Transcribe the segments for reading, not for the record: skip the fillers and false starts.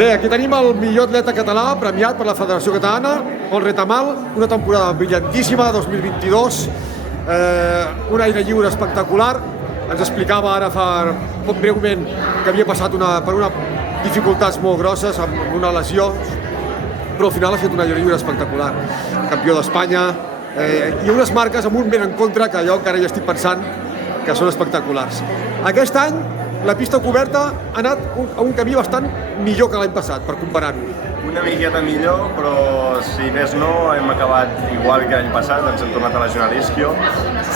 Bé, aquí tenim el millor atleta català premiat per la Federació Catalana, Pol Retamal, una temporada brillantíssima, 2022, un aire lliure espectacular. Ens explicava ara fa poc breument que havia passat per unes dificultats molt grosses, amb una lesió, però al final ha fet un aire lliure espectacular. Campió d'Espanya, i unes marques amb un vent en contra que jo encara hi estic pensant que són espectaculars. Aquest any la pista coberta ha anat a un camí bastant millor que l'any passat, per comparar-ho. Una miqueta millor, però si més no, hem acabat igual que l'any passat, ens hem tornat a lesionar l'isquio.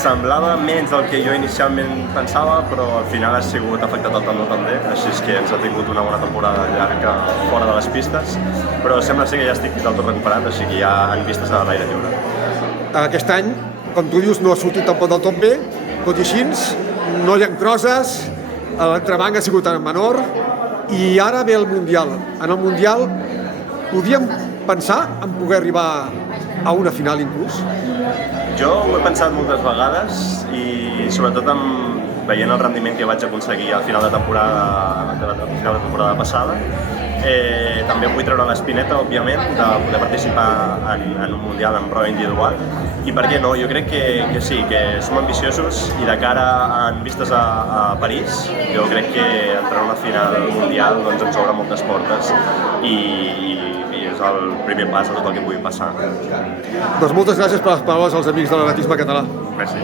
Semblava menys del que jo inicialment pensava, però al final ha sigut afectat el tendó també, així que ens ha tingut una bona temporada llarga fora de les pistes, però sembla ser que ja estic del tot recuperat, així que ja en pistes a l'aire lliure. Aquest any, com tu dius, no ha sortit tampoc del tot bé, tot i així, no hi ha crosses, l'entrebanc ha sigut menor i ara ve el Mundial. En el Mundial podíem pensar en poder arribar a una final inclús? Jo ho he pensat moltes vegades i sobretot veient el rendiment que vaig aconseguir al final de temporada passada. També em vull treure l'espineta, òbviament, de poder participar en un Mundial en prova individual. I per què no? Jo crec que sí, que som ambiciosos i de cara en vistes a París, jo crec que entrar en una final mundial doncs, ens obre moltes portes i és el primer pas a tot el que pugui passar. Doncs moltes gràcies per les paraules als amics de l'atletisme català. Merci.